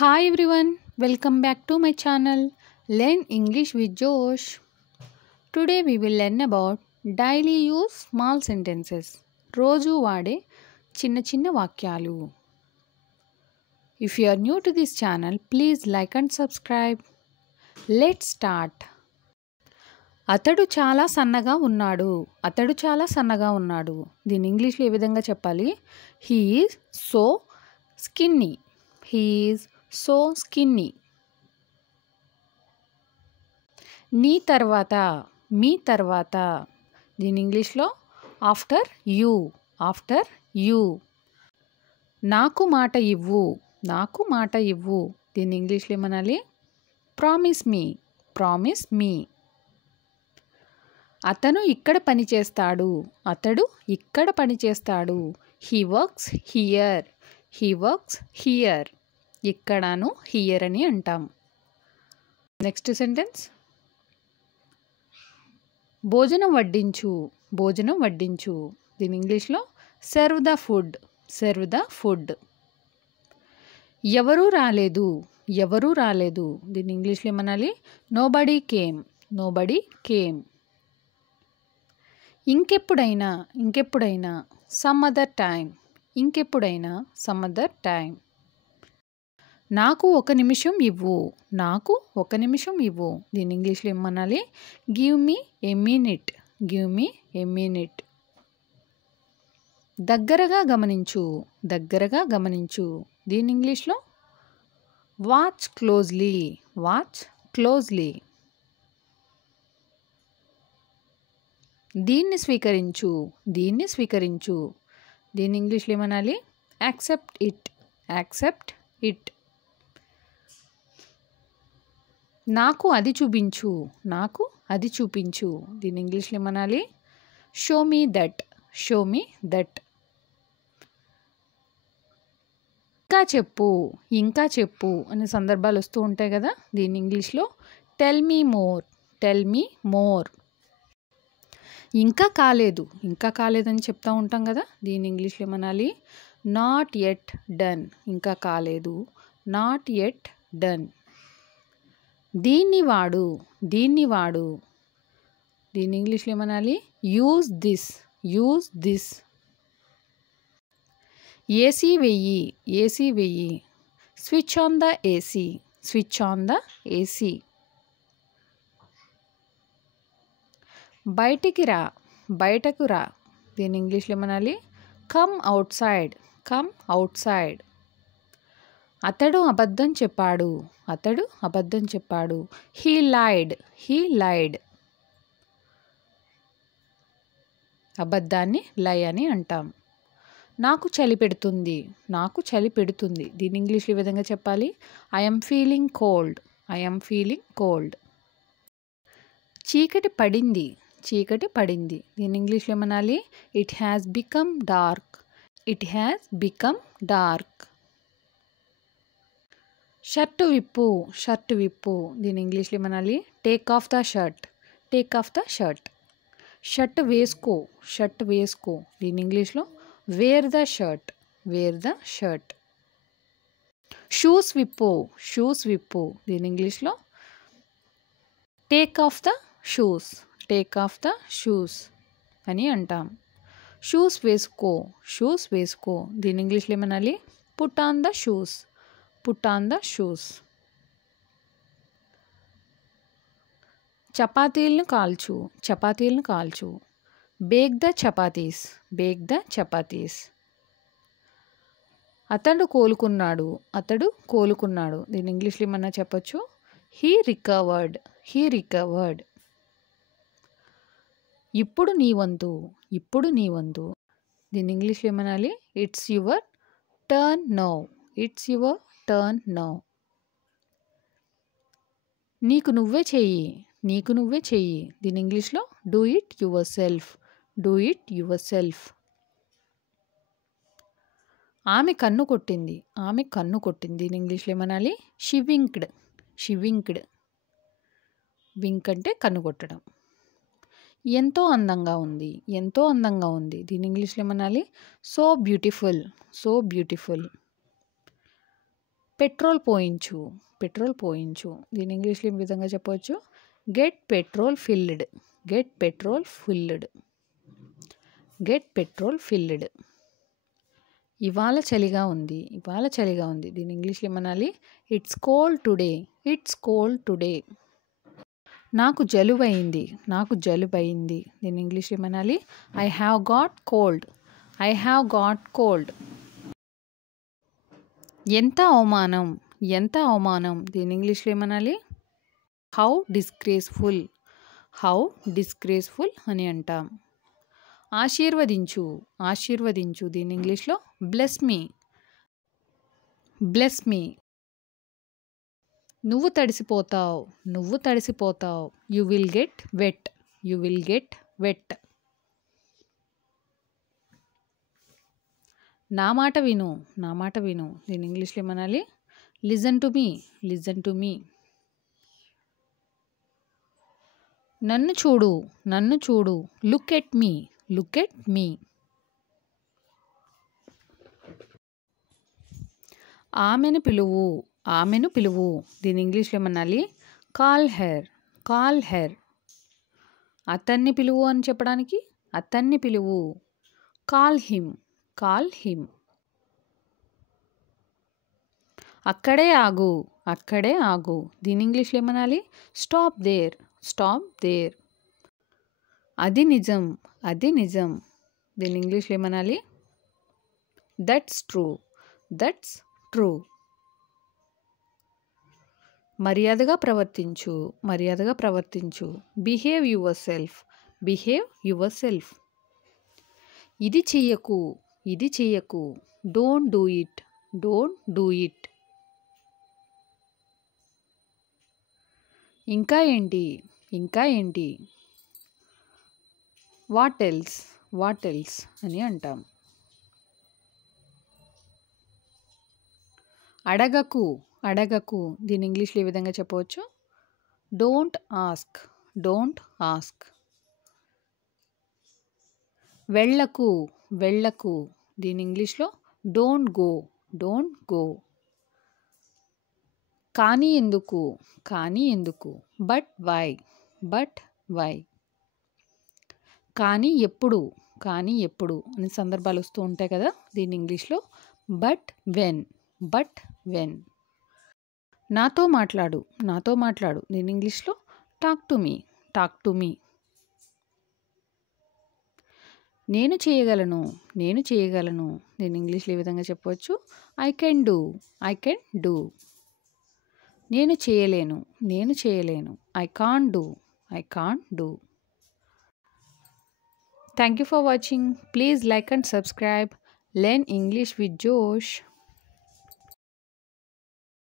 Hi everyone, welcome back to my channel Learn English with Josh. Today we will learn about daily use small sentences. రోజు వాడే చిన్న చిన్న వాక్యాలు. If you are new to this channel, please like and subscribe. Let's start. అతడు చాలా సన్నగా ఉన్నాడు. అతడు చాలా సన్నగా ఉన్నాడు. దీని ఇంగ్లీష్లో ఏ విధంగా చెప్పాలి? He is so skinny. He is so skinny. నీ తర్వాత, మీ తర్వాత. దీని ఇంగ్లీష్లో ఆఫ్టర్ యూ, ఆఫ్టర్ యూ. నాకు మాట ఇవ్వు, నాకు మాట ఇవ్వు. దీని ఇంగ్లీష్లో ఏమనాలి? Promise me, promise me. అతను ఇక్కడ పని చేస్తాడు. అతడు ఇక్కడ పని చేస్తాడు. He works here, he works here. ఇక్కడను హియర్ అని అంటాం. Next sentence. భోజనం వడ్డించు, భోజనం వడ్డించు. దీని ఇంగ్లీష్లో serve the food, serve the food. ఎవరూ రాలేదు, ఎవరూ రాలేదు. దీని ఇంగ్లీష్లో ఏమనాలి? Nobody came, nobody came. ఇంకెప్పుడైనా, ఇంకెప్పుడైనా. సమ్ అదర్ టైం, ఇంకెప్పుడైనా. Some other time. నాకు ఒక నిమిషం ఇవ్వు, నాకు ఒక నిమిషం ఇవ్వు. దీని ఇంగ్లీష్లో ఏమనాలి? Give me a minute, give me a minute. దగ్గరగా గమనించు, దగ్గరగా గమనించు. దీని ఇంగ్లీష్లో వాచ్ క్లోజ్లీ, వాచ్ క్లోజ్లీ. దీన్ని స్వీకరించు, దీన్ని స్వీకరించు. దీని ఇంగ్లీష్లో ఏమనాలి? Accept it, accept it. నాకు అది చూపించు, నాకు అది చూపించు. దీని ఇంగ్లీష్లో ఏమనాలి? Show me that, show me that. ఇంకా చెప్పు, ఇంకా చెప్పు అనే సందర్భాలు వస్తూ ఉంటాయి కదా. దీని ఇంగ్లీష్లో tell me more, tell me more. ఇంకా కాలేదు, ఇంకా కాలేదని చెప్తూ ఉంటాం కదా. దీని ఇంగ్లీష్లో ఏమనాలి? నాట్ యెట్ డన్, ఇంకా కాలేదు. Not yet done. దీన్ని వాడు, దీన్ని వాడు. దీని ఇంగ్లీష్లో ఏమనాలి? Use this, use this. AC వెయ్యి, ఏసీ వెయ్యి. Switch on the AC, switch on the AC. బయటికి రా, బయటకు రా. దీని ఇంగ్లీష్లో ఏమనాలి? Come outside, come outside. అతడు అబద్ధం చెప్పాడు, అతడు అబద్ధం చెప్పాడు. He lied, he lied. అబద్ధాన్ని లై అని అంటాం. నాకు చలి పెడుతుంది, నాకు చలి పెడుతుంది. దీని ఇంగ్లీష్లో ఈ విధంగా చెప్పాలి? I'm feeling cold, I'm feeling cold. చీకటి పడింది, చీకటి పడింది. దీని ఇంగ్లీష్లో ఏమనాలి? It has become dark, it has become dark. Shirt విప్పు, షర్టు విప్పు. దీని ఇంగ్లీష్లో ఏమనాలి? Take off the shirt, take off the shirt. Shirt వేసుకో, షర్ట్ వేసుకో. దీని ఇంగ్లీష్లో wear the shirt, wear the shirt. Shoes విప్పు, షూస్ విప్పు. దీని ఇంగ్లీష్లో take off the shoes, take off the shoes అని అంటాం. షూస్ వేసుకో, షూస్ వేసుకో. దీని ఇంగ్లీష్లో ఏమనాలి? Put on the shoes, put on the shoes. చపాతీలను కాల్చు, చపాతీలను కాల్చు. Bake the chapatis, bake the chapatis. అతడు కోలుకున్నాడు, అతడు కోలుకున్నాడు. దీని ఇంగ్లీష్లో ఏమన్నా చెప్పచ్చు? He recovered, he recovered. ఇప్పుడు నీ వంతు, ఇప్పుడు నీ వంతు. దీని ఇంగ్లీష్లో ఏమనాలి? It's your turn now, it's your turn now. నీకు నువ్వే చెయ్యి, నీకు నువ్వే చెయ్యి. దీని ఇంగ్లీష్లో do it yourself, do it yourself. ఆమె కన్ను కొట్టింది, ఆమె కన్ను కొట్టింది. దీని ఇంగ్లీష్లో ఏమనాలి? She winked, she winked. Wink అంటే కన్ను కొట్టడం. ఎంతో అందంగా ఉంది, ఎంతో అందంగా ఉంది. దీని ఇంగ్లీష్లో ఏమనాలి? So beautiful, so beautiful. Petrol పోయించు, పెట్రోల్ పోయించు. దీని ఇంగ్లీష్లో ఈ విధంగా చెప్పవచ్చు, get petrol filled, get petrol filled, get petrol filled. ఇవాళ చలిగా ఉంది, ఇవాళ చలిగా ఉంది. దీని ఇంగ్లీష్లో ఏమనాలి, it's cold today, it's cold today. నాకు జలుబైంది, నాకు జలుబైంది. దీని ఇంగ్లీష్లో ఏమనాలి, I have got cold, I have got cold. ఎంత అవమానం, ఎంత అవమానం. దీని ఇంగ్లీష్లో ఏమనాలి, హౌ డిస్గ్రేస్ఫుల్, హౌ డిస్గ్రేస్ఫుల్ అని అంటాం. ఆశీర్వదించు, ఆశీర్వదించు. దీని ఇంగ్లీష్లో బ్లెస్ మీ, బ్లెస్ మీ. నువ్వు తడిసిపోతావు, నువ్వు తడిసిపోతావు. You will get wet, you will get wet. నా మాట విను, నా మాట విను. దీని ఇంగ్లీష్లో ఏమనాలి, listen to me, listen to me. నన్ను చూడు, నన్ను చూడు. Look at me, look at me. ఆమెను పిలువు, ఆమెను పిలువు. దీని ఇంగ్లీష్లో ఏమనాలి, కాల్ హెర్, కాల్ హెర్. అతన్ని పిలువు అని చెప్పడానికి అతన్ని పిలువు, కాల్ హిమ్, కాల్ హిమ్. అక్కడే ఆగు, అక్కడే ఆగు. దీని ఇంగ్లీష్లో ఏమనాలి, స్టాప్ దేర్, స్టాప్ దేర్. అది నిజం, అది నిజం. దీని ఇంగ్లీష్లో ఏమనాలి, దట్స్ ట్రూ, దట్స్ ట్రూ. మర్యాదగా ప్రవర్తించు, మర్యాదగా ప్రవర్తించు. Behave yourself, behave yourself. ఇది చెయ్యకు, ఇది చెయ్యకు. Don't do it, don't do it. ఇంకా ఏంటి, ఇంకా ఏంటి. వాట్ ఎల్స్, వాట్ ఎల్స్ అని అంటాం. అడగకు, అడగకు. దీని ఇంగ్లీష్లో ఈ విధంగా చెప్పవచ్చు, డోంట్ ఆస్క్, డోంట్ ఆస్క్. వెళ్ళకు, వెళ్ళకు. దీని ఇంగ్లీష్లో డోంట్ గో, డోంట్ గో. కానీ ఎందుకు, కానీ ఎందుకు. But why, but why. కానీ ఎప్పుడు, కానీ ఎప్పుడు అనే సందర్భాలు వస్తూ ఉంటాయి కదా. దీని ఇంగ్లీష్లో బట్ వెన్, బట్ వెన్. నాతో మాట్లాడు, నాతో మాట్లాడు. దీని ఇంగ్లీష్లో talk to me, talk to me. నేను చేయగలను, నేను చేయగలను. దీని ఇంగ్లీష్లో ఈ విధంగా చెప్పవచ్చు, I can do, I can do. నేను చేయలేను, నేను చేయలేను. I can't do, I can't do. Thank you for watching. Please like and subscribe. Learn English with Josh.